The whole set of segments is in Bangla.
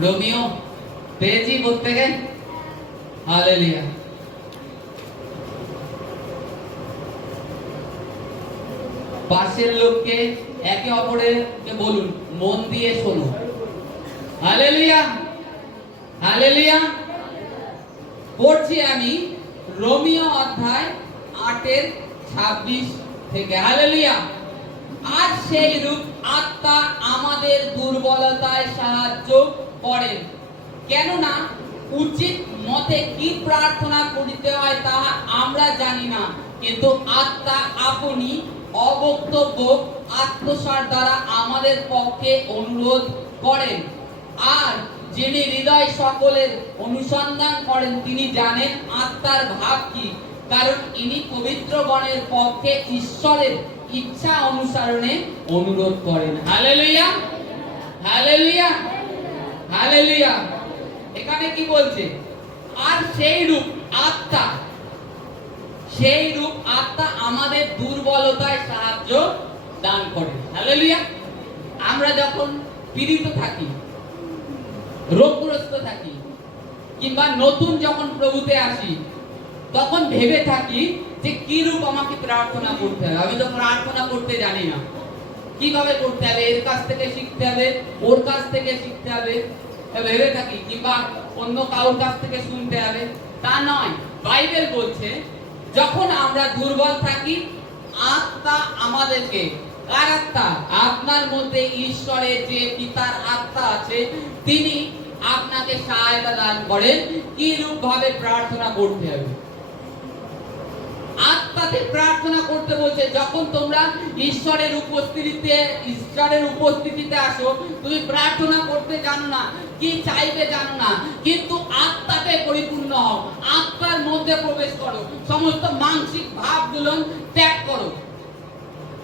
রোমিও পেয়েছি প্রত্যেকে। হালেলুয়া। পাশের লোককে একে অপরকে বলুন, মন দিয়ে শোনো। Hallelujah, hallelujah. পড়ছি আমি রোমিও অধ্যায় 8-26 থেকে। হালেলুয়া। আর সেই রূপ আত্মা আমাদের দুর্বলতায় সাহায্য করেন, কেননা উচিত মতে কি প্রার্থনা করিতে হয় তাহা আমরা জানি না, কিন্তু আত্মা আপনি অবক্তব্য আত্মসার দ্বারা আমাদের পক্ষে অনুরোধ করেন। আর যিনি হৃদয় সকলের অনুসন্ধান করেন তিনি জানেন আত্মার ভাব কি, কারণ ইনি পবিত্রগণের পক্ষে ঈশ্বরের ইচ্ছা অনুসারণে অনুরোধ করেন। Hallelujah, hallelujah, hallelujah. এখানে কি বলছে? আর সেই রূপ আত্মা, সেই রূপ আত্মা আমাদের দুর্বলতায় সাহায্য দান করে। হালেলুয়া। আমরা যখন পীড়িত থাকি, রোগগ্রস্ত থাকি, কিংবা নতুন যখন প্রভুতে আসি, তখন ভেবে থাকি যে কি রূপ আমাকে প্রার্থনা করতে হবে। আমি তো প্রার্থনা করতে জানি না, কিভাবে করতে হবে, এর কাছ থেকে শিখতে হবে, ওর কাছ থেকে শিখতে হবে ভেবে থাকি, কিংবা অন্য কারোর কাছ থেকে শুনতে হবে। তা নয়, বাইবেল বলছে যখন আমরা দুর্বল থাকি আত্মা আমাদেরকে, কার আত্মা? আপনার মধ্যে ঈশ্বরের যে পিতার আত্মা আছে তিনি আপনাকে সহায়তা দান করেন কি রূপ ভাবে প্রার্থনা করতে হবে। আত্মাতে প্রার্থনা করতে বলছে। যখন তোমরা ঈশ্বরের উপস্থিতিতে আসো, তুমি প্রার্থনা করতে জানো না, কি চাইবে জানো না, কিন্তু আত্মাতে পরিপূর্ণ হও, আত্মার মধ্যে প্রবেশ করো, সমস্ত মানসিক ভাবগুলো ত্যাগ করো।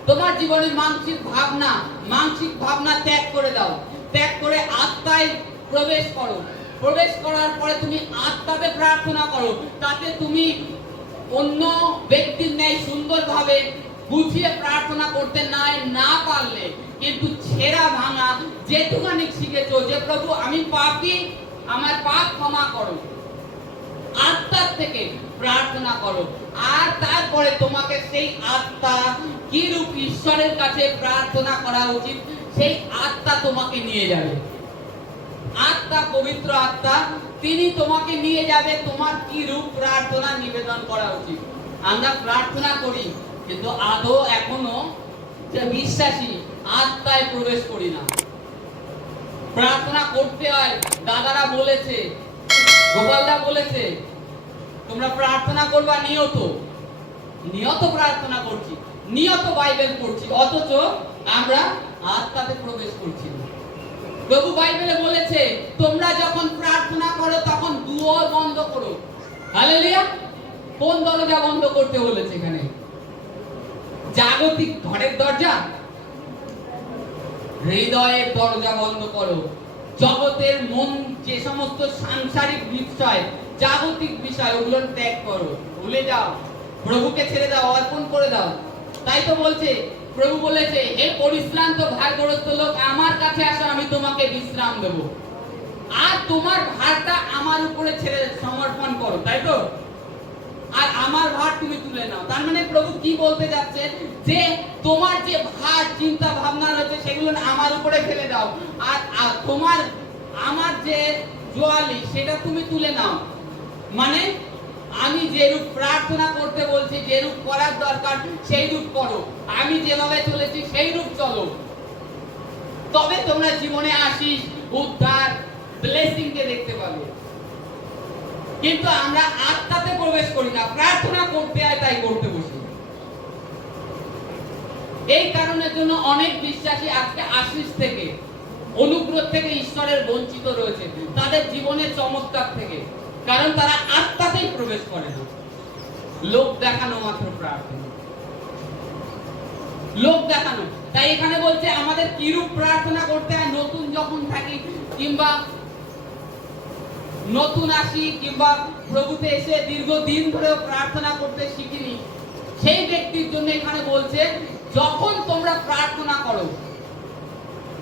তোমার জীবনে মানসিক ভাবনা ত্যাগ করে দাও, ত্যাগ করে আত্মায় প্রবেশ করো। প্রবেশ করার পরে তুমি আত্মাতে প্রার্থনা করো, তাতে তুমি অন্য ব্যক্তির ন্যায় সুন্দরভাবে বুঝিয়ে প্রার্থনা করতে না পারলে, কিন্তু ছেঁড়া ভাঙা যেটুকানি শিখেছো যে প্রভু আমি পাপী, আমার পাপ ক্ষমা করো, আত্মার থেকে প্রার্থনা করো। আর তারপরে তোমাকে সেই আত্মা কি রূপ ঈশ্বরের কাছে প্রার্থনা করা উচিত সেই আত্মা তোমাকে নিয়ে যাবে। আত্মা, পবিত্র আত্মা, তিনি তোমাকে নিয়ে যাবে তোমার কি রূপ প্রার্থনা নিবেদন করা উচিত। আমরা প্রার্থনা করি কিন্তু আদৌ এখনো যে বিশ্বাসী আত্মায় প্রবেশ করি না। প্রার্থনা করতে হয়, দাদারা বলেছে, গোপালদা বলেছে তোমরা প্রার্থনা করবা নিয়ত প্রার্থনা করছি, নিয়ত বাইবেল পড়ছি, অথচ আমরা আত্মাতে প্রবেশ করছি না। প্রভু বাইবেলে বলেছে তোমরা যখন প্রার্থনা করো তখন দুয়ার বন্ধ করো। হালেলুয়া। কোন দরজা বন্ধ করতে বলেছে এখানে? জাগতিক ঘরের দরজা, হৃদয়ের দরজা বন্ধ করো। জগতের মন, যে সমস্ত সাংসারিক বিষয়, জাগতিক বিষয়, ওগুলো ত্যাগ করো, ভুলে যাও, প্রভুকে ছেড়ে দাও, অর্পণ করে দাও। তাই তো বলছে, প্রভু বলেছে হে পরিশ্রান্ত ভারগ্রস্ত লোক আমার কাছে আসো, আমি তোমাকে বিশ্রাম দেব। আর তোমার ভারটা আমার উপরে ছেড়ে সমর্পণ করো, তাই তো? আর আমার ভার তুমি তুলে নাও। তার মানে প্রভু কি বলতে যাচ্ছে? যে তোমার যে ভার, চিন্তা ভাবনা রয়েছে সেগুলো আমার উপরে ফেলে দাও, আর তোমার আমার যে জোয়ালি সেটা তুমি তুলে নাও। মানে আমি যে রূপ প্রার্থনা করতে বলছি, যে রূপ করার দরকার সেই রূপ করো, আমি যেভাবে চলেছি সেই রূপ চলো, তবে তোমরা জীবনে আশীষ, উদ্ধার, ব্লেসিং কে দেখতে পাবে। কিন্তু আমরা আত্মাতে প্রবেশ করি না, প্রার্থনা করতে হয় তাই করতে বসি। এই কারণের জন্য অনেক বিশ্বাসী আজকে আশীষ থেকে, অনুগ্রহ থেকে ঈশ্বরের বঞ্চিত রয়েছে, তাদের জীবনের চমৎকার থেকে, কারণ তারা আত্মাতেই প্রবেশ করে না। লোক দেখানো মাত্র প্রার্থনা, লোক দেখানো। তাই এখানে বলছে আমাদের কিরূপ প্রার্থনা করতে হয়। নতুন যখন থাকি, কিংবা নতুন আসি, কিংবা প্রভুতে এসে দীর্ঘদিন ধরে প্রার্থনা করতে শিখিনি, সেই ব্যক্তির জন্য এখানে বলছে যখন তোমরা প্রার্থনা করো,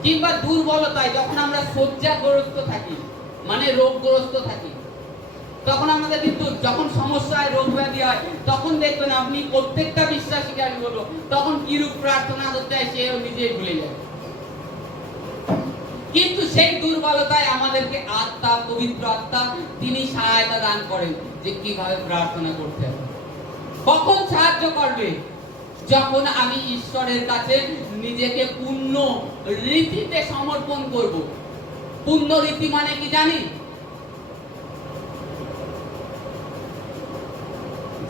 কিংবা দুর্বলতায় যখন আমরা শয্যাগ্রস্ত থাকি, মানে রোগগ্রস্ত থাকি, তখন আমাদের কিন্তু যখন সমস্যায় রোগ ব্যাধি হয় তখন দেখবেন আপনি প্রত্যেকটা বিশ্বাসীকে আমি বলবো তখন কিরূপ প্রার্থনা করতে হয় সেও নিজেই ভুলে যায়। কিন্তু সেই দুর্বলতায় আমাদেরকে আত্মা, পবিত্র আত্মা তিনি সহায়তা দান করেন যে কিভাবে প্রার্থনা করতে হবে। কখন সাহায্য করবে? যখন আমি ঈশ্বরের কাছে নিজেকে পূর্ণ রীতিতে সমর্পণ করব। পূর্ণ রীতি মানে কি জানি?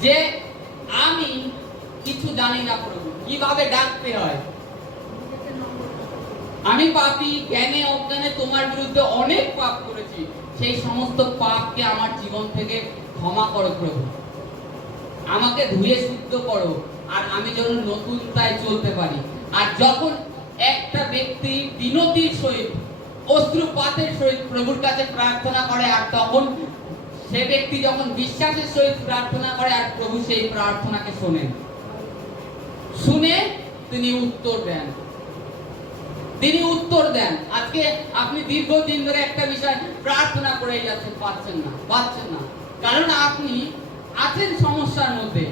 যে আমি কিছু জানি না প্রভু, কিভাবে ডাকতে হয়। আমি পাপী, জ্ঞানে অজ্ঞানে তোমার বিরুদ্ধে অনেক পাপ করেছি, সেই সমস্ত পাপকে আমার জীবন থেকে ক্ষমা করো প্রভু, আমাকে ধুয়ে শুদ্ধ করো, আর আমি যেন নতুনতায় চলতে পারি। আর যখন একটা ব্যক্তি বিনতির সহিত, অশ্রুপাতের সহিত প্রভুর কাছে প্রার্থনা করে, আর তখন সে ব্যক্তি যখন বিশ্বাসের সহিত প্রার্থনা করে, আর প্রভু সেই প্রার্থনাকে শোনেন, শুনে তিনি উত্তর দেন। তিনি উত্তর দেন। আজকে আপনি দীর্ঘদিন ধরে একটা বিষয় প্রার্থনা করে যাচ্ছেন, পাচ্ছেন না, কারণ আপনি আছেন সমস্যার মধ্যে,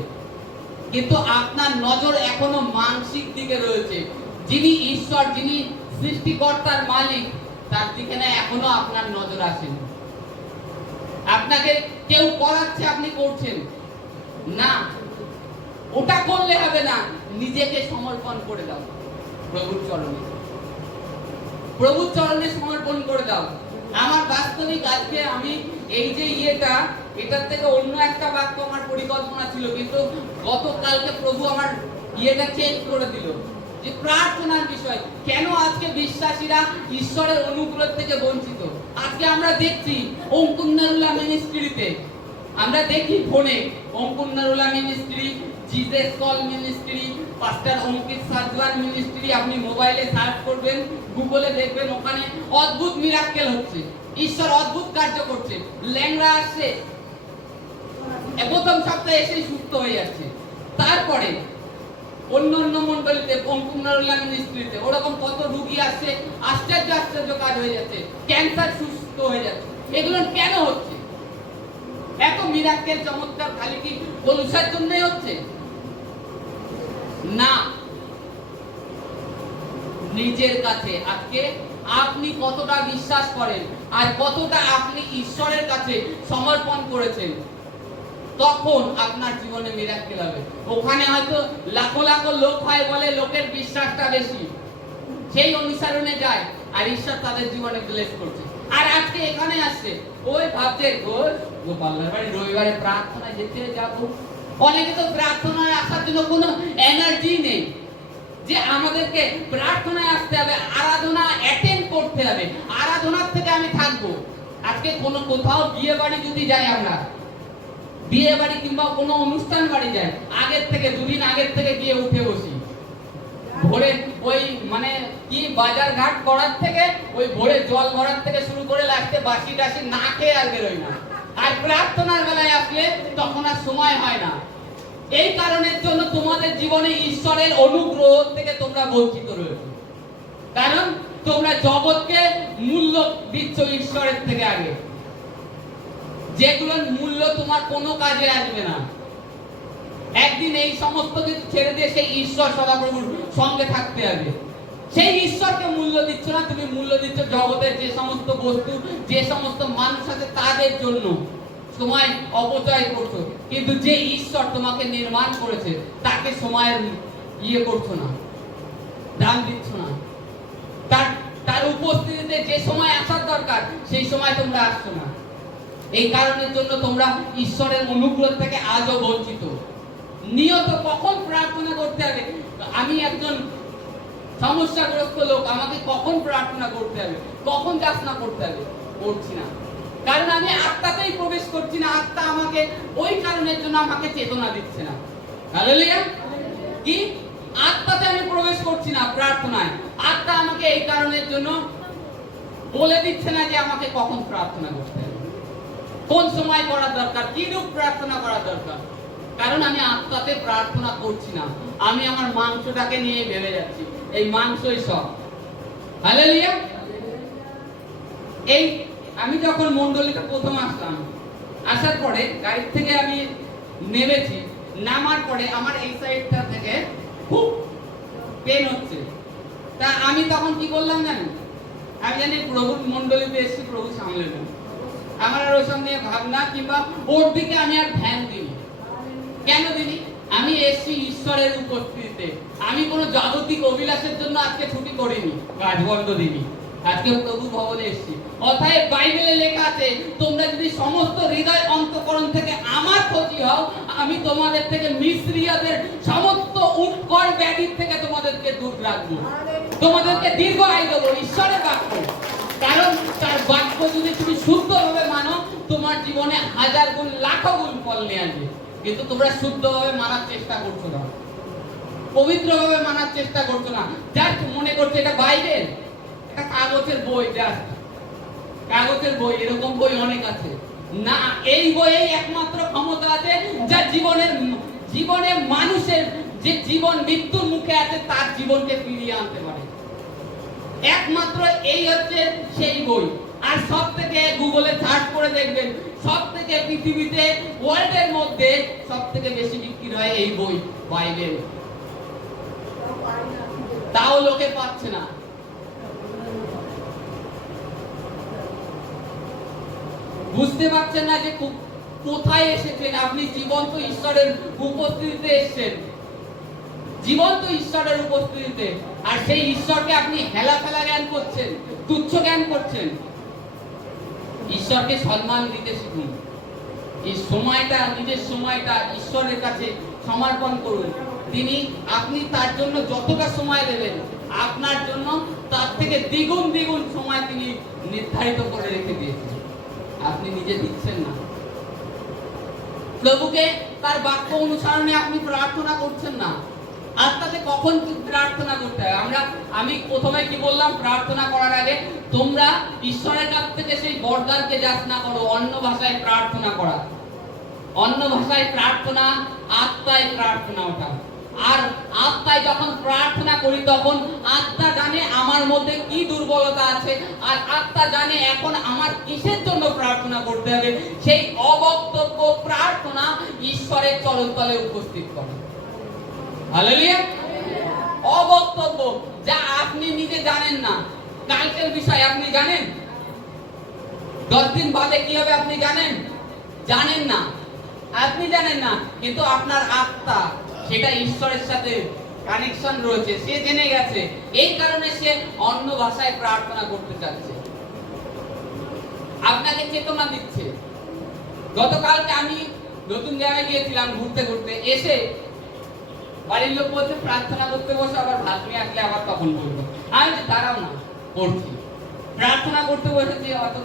কিন্তু আপনার নজর এখনো মানসিক দিকে রয়েছে। যিনি ঈশ্বর, যিনি সৃষ্টিকর্তার মালিক, তার দিকে না এখনো আপনার নজর আসেনি। আপনাকে কেউ করাচ্ছে, আপনি করছেন না, ওটা করলে হবে না। নিজেকে সমর্পণ করে দাও প্রভুর চরণে, প্রভুর চরণে সমর্পণ করে দাও। আমার বাস্তবিক আজকে আমি এই যে এটার থেকে অন্য একটা বাক্য আমার পরিকল্পনা ছিল, কিন্তু গতকালকে প্রভু আমার চেঞ্জ করে দিল যে প্রার্থনার বিষয়। কেন আজকে বিশ্বাসীরা ঈশ্বরের অনুগ্রহ থেকে বঞ্চিত? আজকে আমরা দেখছি অঙ্কুন্নারুল্লাহ মিনিস্ট্রিতে, আমরা দেখি ফোনে অঙ্কুন্নারুল্লাহ মিনিস্ট্রি, জিজাস কল মিনিস্ট্রি, পাস্টার অঙ্কিত সাজওয়ার মিনিস্ট্রি, আপনি মোবাইলে সার্চ করবেন, গুগলে দেখবেন, ওখানে অদ্ভুত মিরাক্কেল হচ্ছে, ঈশ্বর অদ্ভুত কার্য করছে। ল্যাংড়া আসছে, প্রথম সপ্তাহে এসে সুস্থ হয়ে যাচ্ছে। তারপরে অন্য মন্ডলীতে, অঙ্কুন্নারুল্লাহ মিনিস্ট্রিতে ওরকম কত রোগী আসছে, আশ্চর্য কাজ হয়ে যাচ্ছে, ক্যান্সার সুস্থ হয়ে যাচ্ছে। এগুলো কেন হচ্ছে? এত মিরাক্কেল চমৎকার খালি কি কলুষার জন্যই হচ্ছে? না, নিজের কাছে আজকে আপনি কতটা বিশ্বাস করেন আর কতটা আপনি ঈশ্বরের কাছে সমর্পণ করেছেন, তখন আপনার জীবনে মিরাক্কেল হবে। ওখানে হয়তো লাখো লাখো লোক হয় বলে লোকের বিশ্বাসটা বেশি, সেই অনুসরণে যায়, আর ঈশ্বর তাদের জীবনে ব্লেস করছে। আর আজকে এখানে আসছে, ওই ভাবছে গোপালের বাড়ি রবিবারে প্রার্থনায় যেতে যাবো। অনেকে তো প্রার্থনায় আসার জন্য কোনো এনার্জি নেই, যে আমাদেরকে প্রার্থনায় আসতে হবে, আরাধনা অ্যাটেন্ড করতে হবে, আরাধনার থেকে আমি থাকবো। আজকে কোথাও বিয়ে বাড়ি যদি যাই, আমরা বিয়ে বাড়ি কিংবা কোনো অনুষ্ঠান বাড়ি যাই, আগের থেকে দুদিন আগের থেকে গিয়ে উঠে বসি, ভোরে ওই মানে কি বাজার ঘাট করার থেকে, ওই ভোরে জল ভরার থেকে শুরু করে লাস্টে বাসি টাসি না খেয়ে আর বেরোই না। আর প্রার্থনার বেলায় আসলে তখন আর সময় হয় না। এই কারণের জন্য তোমাদের জীবনে ঈশ্বরের অনুগ্রহ থেকে তোমরা বঞ্চিত রয়েছে, কারণ তোমরা জগৎকে মূল্য দিচ্ছ ঈশ্বরের থেকে আগে, যেগুলোর মূল্য তোমার কোনো কাজে আসবে না। একদিন এই সমস্ত কিছু ছেড়ে দিয়ে সেই ঈশ্বর সদাপ্রভুর সঙ্গে থাকতে হবে। সেই ঈশ্বরকে মূল্য দিচ্ছ না, তুমি মূল্য দিচ্ছ জগতের যে সমস্ত বস্তু, যে সমস্ত মানুষ আছে তাদের জন্য সময় অপচয় করছো। কিন্তু যে ঈশ্বর তোমাকে নির্মাণ করেছে তাকে সময়ের করছো না, দাম দিচ্ছ না। তার উপস্থিতিতে যে সময় আসার দরকার সেই সময় তোমরা আসছো না। এই কারণের জন্য তোমরা ঈশ্বরের অনুগ্রহ থেকে আজও বঞ্চিত। নিয়ত কখন প্রার্থনা করতে হবে? আমি একজন সমস্যাগ্রস্ত লোক, আমাকে কখন প্রার্থনা করতে হবে, কখন যাচনা করতে হবে? করছি না, কারণ আমি আত্মাতেই প্রবেশ করছি না। আত্মা আমাকে ওই কারণের জন্য আমাকে চেতনা দিচ্ছে না। হালেলুয়া! কি আত্মাতে আমি প্রবেশ করছি না প্রার্থনায়, আত্মা আমাকে এই কারণের জন্য বলে দিচ্ছে না যে আমাকে কখন প্রার্থনা করতে হবে, কোন সময় করা দরকার, কি রূপ প্রার্থনা করা দরকার। কারণ আমি আত্মাতে প্রার্থনা করছি না, আমি আমার মাংসটাকে নিয়ে ভেবে যাচ্ছি, এই মাংসই সব। হালেলুয়া! আমি যখন মন্ডলীতে প্রথম আসলাম, আসার পরে গাড়ি থেকে আমি নেমেছি, নামার পরে আমার এই সাইডটা থেকে খুব পেন হচ্ছে। তা আমি তখন কি করলাম জানেন, আমি জানি প্রভুর মন্ডলীতে এসেছি, প্রভু সামলে নেব, আমার আর ওসব নিয়ে ভাবনা কিংবা ওর দিকে আমি আর ধ্যান দিই। কেন দিনি? আমি এসেছি ঈশ্বরের উপস্থিতিতে। আমি কোনো জাগতিক অভিলাষের জন্য আজকে ছুটি করিনি, কাজ বন্ধ দিনি, আজকে প্রভু ভবনে এসেছি। অতএব বাইবেলে লেখা আছে, তোমরা যদি সমস্ত হৃদয় অন্তঃকরণ থেকে আমার প্রতি হও, আমি তোমাদের থেকে মিস্রীয়দের সমস্ত উৎকট ব্যাধির থেকে তোমাদেরকে দূর রাখবো, তোমাদেরকে দীর্ঘ আয়ু দেবো। ঈশ্বরের বাক্য, কারণ তার বাক্য যদি তুমি শুদ্ধভাবে মানো, তোমার জীবনে হাজার গুণ লাখো গুণ ফল নিয়ে আসবে। কিন্তু তোমরা শুদ্ধভাবে মানার চেষ্টা করছো না, পবিত্রভাবে মানার চেষ্টা করছো না, জাস্ট মনে করছো এটা বাইবেল, এটা কাগজের বই, জাস্ট কাগজের বই। এরকম বই অনেক আছে না, এই বইয়েই একমাত্র ক্ষমতা আছে যা জীবনে মানুষের যে জীবন মৃত্যুর মুখে আছে তার জীবনকে ফিরিয়ে আনতে পারে। একমাত্র এই হচ্ছে সেই বই। আর সব থেকে গুগলে সার্চ করে দেখবেন, সব থেকে পৃথিবীতে ওয়ার্ল্ডের মধ্যে সব থেকে বেশি বিক্রি হয় এই বই, বাইবেল। তাও লোকে পাচ্ছে না। বুঝতে পারছেন না যে কোথায় এসেছেন আপনি। জীবন্ত ঈশ্বরের উপস্থিতিতে এসেছেন, জীবন্ত ঈশ্বরের উপস্থিতিতে। আর সেই ঈশ্বরকে আপনি হেলাফেলা জ্ঞান করছেন, তুচ্ছ জ্ঞান করছেন। ঈশ্বরকে সম্মান দিতে শিখুন। এই সময়টা, নিজের সময়টা ঈশ্বরের কাছে সমর্পণ করুন। আপনি তার জন্য যতটা সময় দেবেন, আপনার জন্য তার থেকে দ্বিগুণ দ্বিগুণ সময় তিনি নির্ধারিত করে রেখে দিয়েছেন। আপনি নিজে দিচ্ছেন না। প্রভুকে তার বাক্য অনুসরণে আপনি প্রার্থনা করছেন না। আত্মাতে কখন প্রার্থনা করতে হয়? আমি প্রথমে কি বললাম প্রার্থনা করার আগে? তোমরা ঈশ্বরের কাছ থেকে সেই বরদানকে যাচনা করো, অন্য ভাষায় প্রার্থনা করা। অন্য ভাষায় প্রার্থনা, আত্মায় প্রার্থনা ওঠা। আর আত্মায় যখন প্রার্থনা করি, তখন আত্মা জানে আমার মধ্যে কি দুর্বলতা আছে, আর আত্মা জানে এখন আমার কিসের জন্য প্রার্থনা করতে হবে। সেই অবক্তব্য প্রার্থনা ঈশ্বরের চরণতলে উপস্থিত করে। হালেলুয়া। অবক্তব্য, যা আপনি নিজে জানেন না। কালকের বিষয় আপনি জানেন, 10 দিন বাদে কি হবে আপনি জানেন না। আপনি জানেন না, কিন্তু আপনার আত্মা সেটা ঈশ্বরের সাথে কানেকশন রয়েছে, সে জেনে গেছে। এই কারণে সে অন্য ভাষায় প্রার্থনা করতে চাচ্ছে, আপনাকে চেতনা দিচ্ছে। গতকালকে আমি নতুন জায়গায় গিয়েছিলাম ঘুরতে ঘুরতে, এসে বাড়ির লোক বলছে প্রার্থনা করতে বসে, আবার ভাত নিয়ে আসলে আবার তখন বলবো। আমি দাঁড়াও না, করছি প্রার্থনা করতে বসেছি। অত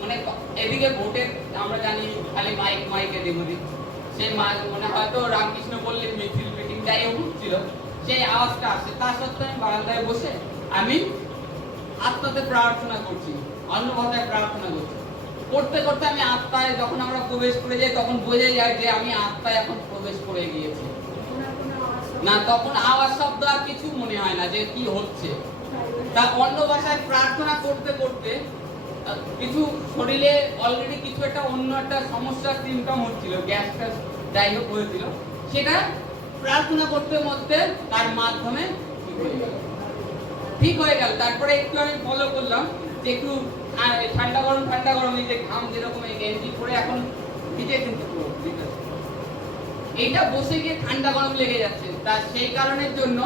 মানে এদিকে ভোটের আমরা জানি খালি মাইকে দিব দিচ্ছি, সেই মানে হয়তো রামকৃষ্ণ বললে মিছিল মিটিং যাই হচ্ছিল, সেই আওয়াজটা আসে। তা সত্ত্বেও আমি বারান্দায় বসে আমি আত্মাতে প্রার্থনা করছি, অন্য ভাষায় প্রার্থনা করছি। করতে করতে আমি আত্মায় যখন আমরা প্রবেশ করে যাই, তখন বোঝা যায় যে আমি আত্মায় এখন প্রবেশ করে গিয়েছি না। তখন আওয়াজ শব্দ আর কিছু মনে হয় না যে কি হচ্ছে। তা অন্য ভাষায় প্রার্থনা করতে করতে কিছু শরীরে অলরেডি কিছু একটা অন্য একটা সমস্যার সিমটম হচ্ছিল, গ্যাস ট্যাস যাই হোক হয়েছিল, সেটা প্রার্থনা করতে মধ্যে তার মাধ্যমে ঠিক হয়ে গেল। তারপরে একটু আমি ফলো করলাম যে একটু ঠান্ডা গরম এই যে ঘাম যেরকম এই গেঞ্জি পরে এখন ভিজে, কিন্তু এইটা বসে গিয়ে ঠান্ডা গরম লেগে যাচ্ছে। তা সেই কারণের জন্য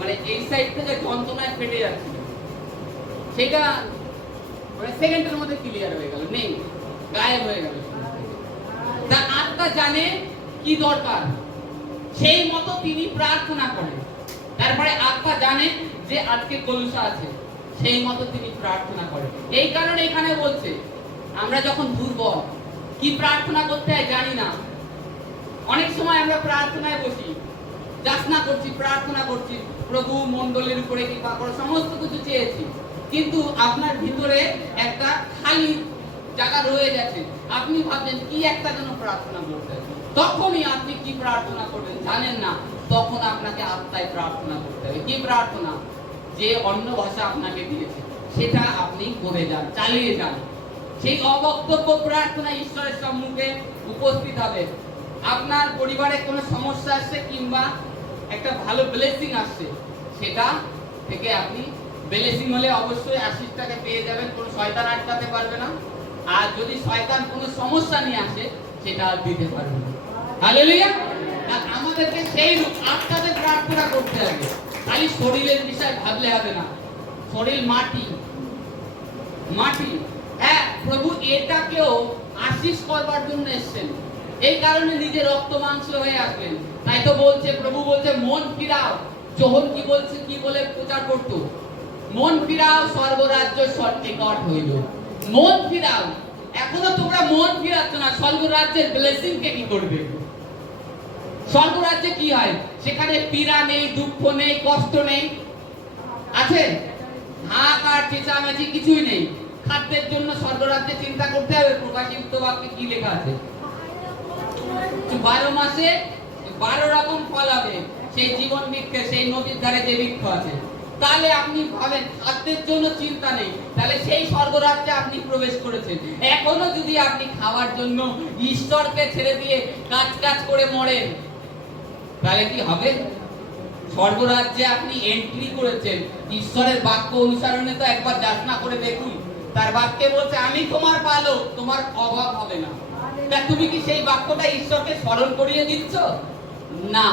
মানে এই সাইড থেকে যন্ত্রণায় ফেটে যাচ্ছিল, সেটা সেকেন্ডের মধ্যে ক্লিয়ার হয়ে গেল, নেই, গায়েব হয়ে গেল। তা আত্মা জানে কি দরকার, সেই মতো তিনি প্রার্থনা করেন। তারপরে আত্মা জানে যে আজকে কলুষা আছে, সেই মতো তিনি প্রার্থনা করেন। এই কারণে এখানে বলছে আমরা যখন দুর্বল, কি প্রার্থনা করতে হয় জানি না। অনেক সময় আমরা প্রার্থনায় বসি, যাচনা করছি, প্রার্থনা করছি, প্রভু মণ্ডলের উপরে কৃপা করো, সমস্ত কিছু চেয়েছি, কিন্তু আপনার ভিতরে একটা খালি জায়গা রয়ে গেছে। আপনি ভাবছেন কি একটা যেন প্রার্থনা করতে, তখনই আপনি কি প্রার্থনা করবেন জানেন না। তখন আপনাকে আত্মায় প্রার্থনা করতে হবে। কি প্রার্থনা? যে অন্য ভাষা আপনাকে দিয়েছে সেটা আপনি করে যান, চালিয়ে যান। সেই অবক্তব্য প্রার্থনা ঈশ্বরের সম্মুখে উপস্থিত হবে। আপনার পরিবারে কোনো সমস্যা আসছে কিংবা একটা ভালো ব্লেসিং আসছে, সেটা থেকে আপনি ব্লেসিং হলে অবশ্যই আশীষটাকে পেয়ে যাবেন, কোনো শয়তান আটকাতে পারবে না। আর যদি শয়তান কোনো সমস্যা নিয়ে আসে, সেটা আর দিতে পারবে না। হালেলুয়া। আর আমাদেরকে সেই রূপ আত্মাতে প্রার্থনা করতে হবে, খালি শরীরের বিষয় ভাবলে হবে না। শরীর মাটি, মাটি। হ্যাঁ, প্রভু এটাকেও আশীষ করবার জন্য এসেছেন, এই কারণে নিজে রক্ত মাংস হয়ে আসলেন। তাই তো বলছে, প্রভু বলছে মন ফিরাও। যোহন কি বলছে, কি বলে প্রচার করত? মন ফিরাও, স্বর্গরাজ্য সন্নিকট হইল। মন ফিরাও। এখনো তোমরা মন ফিরাচ্ছ না, স্বর্গরাজ্যের ব্লেসিং কে কি করবে? স্বর্গরাজ্যে কি হয়? সেখানে পীড়া নেই, দুঃখ নেই, কষ্ট নেই, আছে হাহাকার চেঁচামেচি কিছুই নেই। খাদ্যের জন্য স্বর্গরাজ্যে চিন্তা করতে হবে। প্রকাশিত বাক্যে কি লেখা আছে? 12 মাসে 12 রকম ফল হবে সেই জীবন বৃক্ষে, সেই নদীর ধারে যে বৃক্ষ আছে। তাহলে আপনি ভাবেন খাদ্যের জন্য চিন্তা নেই, তাহলে সেই স্বর্গরাজ্যে আপনি প্রবেশ করেছেন। এখনো যদি আপনি খাওয়ার জন্য ঈশ্বরকে ছেড়ে দিয়ে কাজ করে মরেন, তাহলে কি হবে? স্বর্গরাজ্যে আপনি এন্ট্রি করেছেন ঈশ্বরের বাক্য অনুসরণে। তো একবার যাচনা করে দেখুন, তার বাক্যে বলছে আমি তোমার পালক, তোমার অভাব হবে না। তা তুমি কি সেই বাক্যটা ঈশ্বরকে স্মরণ করিয়ে দিচ্ছ? না,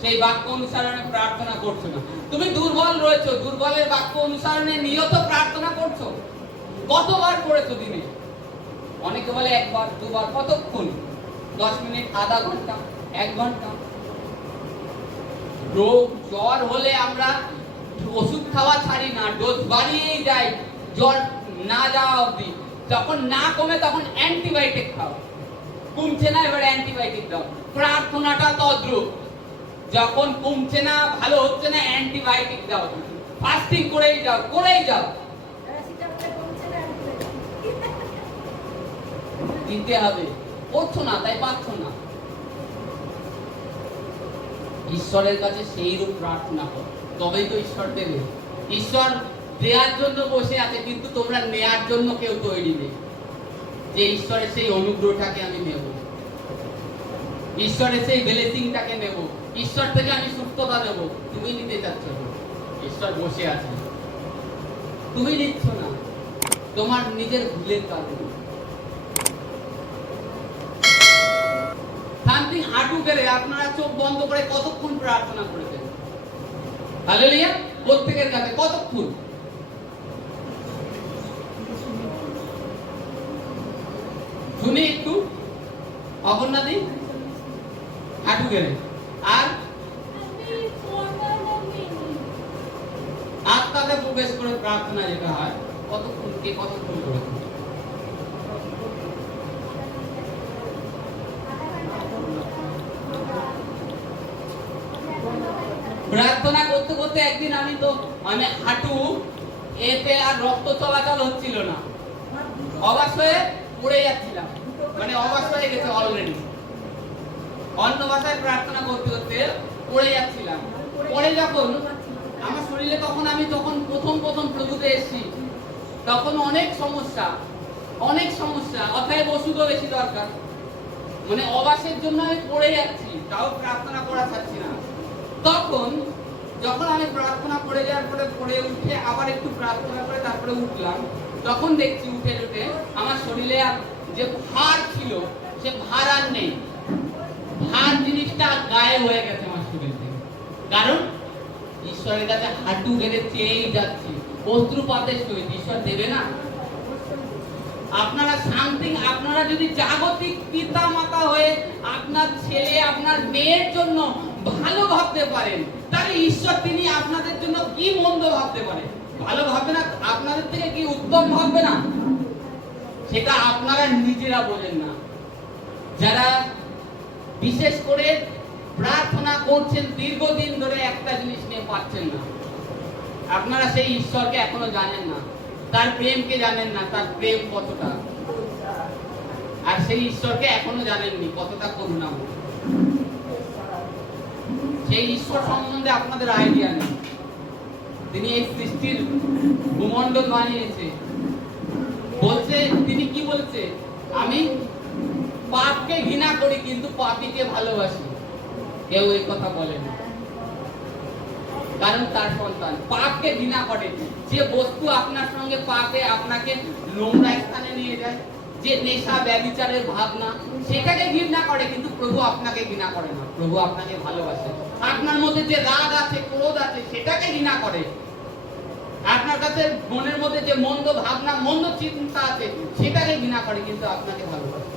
সেই বাক্য অনুসরণে প্রার্থনা করছো না। তুমি দুর্বল রয়েছো, দুর্বলের বাক্য অনুসরণে নিয়ত প্রার্থনা করছো। কতবার করেছো দিনে? অনেকে বলে একবার, দুবার। কতক্ষণ? 10 মিনিট, আধা ঘন্টা, 1 ঘন্টা। রোগ জ্বর হলে আমরা ওষুধ খাওয়া ছাড়ি না, ডোজ বাড়িয়েই যাই জ্বর না যাওয়া অবধি। যখন না কমে তখন অ্যান্টিবায়োটিক খাও। কমছে না, এবার অ্যান্টিবায়োটিক দাও। প্রার্থনাটা তদ্রূপ। যখন কমছে না, ভালো হচ্ছে না, অ্যান্টিবায়োটিক দাও। ফাস্টিং করেই যাও। দিতে হবে, করছো না তাই পাচ্ছ না। ঈশ্বরের কাছে সেই রূপ প্রার্থনা করো, তবেই তো ঈশ্বর দেবে। ঈশ্বর দেওয়ার জন্য বসে আছে, কিন্তু তোমরা নেয়ার জন্য কেউ তৈরি নেই। যে ঈশ্বরের সেই অনুগ্রহটাকে আমি নেব, ঈশ্বরের সেই ব্লেসিংটাকে নেব, ঈশ্বর থেকে আমি সুস্থতা নেব। তুমি নিতে চাচ্ছ না, ঈশ্বর বসে আছে, তুমি নিচ্ছ না, তোমার নিজের ভুলের কারণে। সামথিং হাঁটু গেলে আপনারা চোখ বন্ধ করে কতক্ষণ প্রার্থনা করেছেন? হালেলুয়া। প্রত্যেকের কাছে কতক্ষণ? শুনি একটু অপর্ণাদি। হাঁটু গেলে আর আত্মাতে প্রবেশ করে প্রার্থনা যেটা হয়, কতক্ষণ করে? প্রার্থনা করতে করতে একদিন আমি তো হাঁটু এতে আর রক্ত চলাচল হচ্ছিল না, অবাস হয়ে পড়ে যাচ্ছিলাম। অবাস হয়ে গেছে অলরেডি। অন্য ভাষায় প্রার্থনা করতে করতে পড়ে যাচ্ছিলাম। পরে যখন আমার শরীরে, আমি যখন প্রথম প্রভুতে এসেছি, তখন অনেক সমস্যা। অতএব ওষুধও বেশি দরকার। অবাসের জন্য আমি পড়ে যাচ্ছি, তাও প্রার্থনা করা ছাড়ছি না। তখন যখন আমি প্রার্থনা করে যাওয়ার পরে পড়ে উঠে আবার একটু প্রার্থনা করে তারপরে উঠলাম, তখন দেখছি উঠে আমার শরীরে যে ভার ছিল, সে ভার আর নেই। ভার জিনিসটা গায়েব হয়ে গেছে আমার শরীর থেকে। কারণ ঈশ্বরের কাছে হাঁটু গেড়ে চেয়েই যাচ্ছি, অশ্রুপাতের সহিত। ঈশ্বর দেবে না? আপনারা যদি জাগতিক পিতা মাতা হয়ে আপনার ছেলে আপনার মেয়ের জন্য ভালো ভাবতে পারেন, তাহলে ঈশ্বর তিনি আপনাদের জন্য কি মন্দ ভাবতে পারে? ভালো ভাববে না? আপনাদের থেকে কি উত্তম ভাববে না? সেটা আপনারা নিজেরা বোঝেন না। যারা বিশেষ করে প্রার্থনা করছেন দীর্ঘদিন ধরে একটা জিনিস নিয়ে পাচ্ছেন না, আপনারা সেই ঈশ্বরকে এখনো জানেন না, তার প্রেমকে জানেন না, তার প্রেম কতটা। আর সেই ঈশ্বরকে এখনো জানেননি কতটা করুণা। সেই ঈশ্বর সম্বন্ধে আপনাদের আইডিয়া নেই। তিনি এই সৃষ্টির ভূমণ্ডল বানিয়েছে, বলছে তিনি কি বলছে? আমি পাপকে ঘৃণা করি কিন্তু পাপীকে ভালোবাসি। কেউ এই কথা বলে না, কারণ তার সন্তান পাপকে ঘৃণা করে। যে বস্তু আপনার সঙ্গে পাপে আপনাকে নোংরা স্থানে নিয়ে যায়, যে নেশা ব্যভিচারের ভাবনা, সেটাকে ঘৃণা করে, কিন্তু প্রভু আপনাকে ঘৃণা করে না, প্রভু আপনাকে ভালোবাসে। আপনার মধ্যে যে রাগ আছে, ক্রোধ আছে, সেটাকে ঘৃণা করে। আপনার কাছে মনের মধ্যে যে মন্দ ভাবনা, মন্দ চিন্তা আছে, সেটাকে ঘৃণা করে, কিন্তু আপনাকে ভালোবাসে।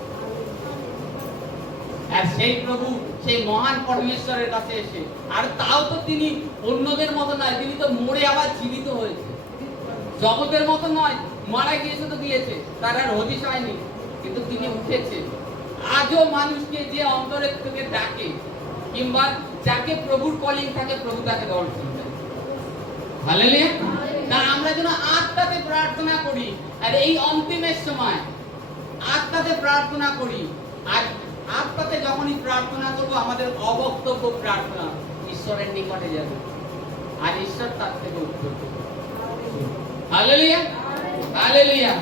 আর সেই প্রভু, সেই মহান পরমেশ্বরের কাছে এসে, আর তাও তো তিনি অন্যদের মতো নয়, তিনি তো মরে আবার জীবিত হয়েছে। জগতের মতো নয়, মারা গিয়েছে তো গিয়েছে, তার আর হদিস হয়নি, কিন্তু তিনি উঠেছে। আজও মানুষকে যে অন্তরের থেকে ডাকে, কিংবা যাকে প্রভুর কলিং থাকে, প্রভু তাকে দর্শন দেয়। হালেলুয়া। না, আমরা যেন আত্মাতে প্রার্থনা করি, আর এই অন্তিমের সময় আত্মাতে প্রার্থনা করি। আর আত্মাতে যখনই প্রার্থনা করব, আমাদের অবক্তব্য প্রার্থনা ঈশ্বরের নিকটে যাবে, আর ঈশ্বর তার থেকে উত্তর দেবে। Hallelujah, hallelujah.